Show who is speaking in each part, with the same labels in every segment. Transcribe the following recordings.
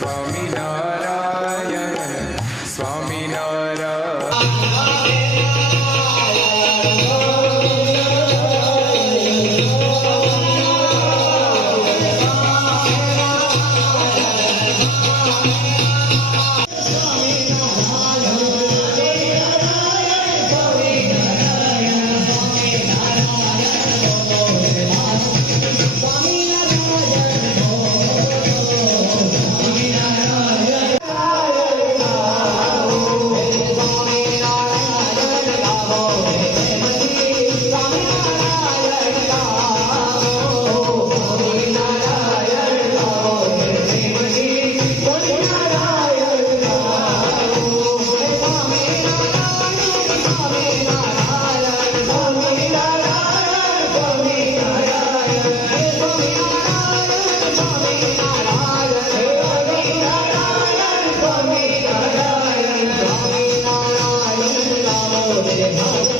Speaker 1: Swami Nam.
Speaker 2: Oh, Hey,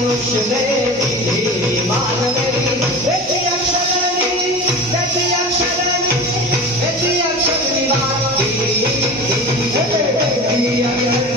Speaker 2: મનુષ્ય દેવી માનવેરી એથી અક્ષરની એથી અક્ષરની એથી અક્ષરની વાત એથી અક્ષરની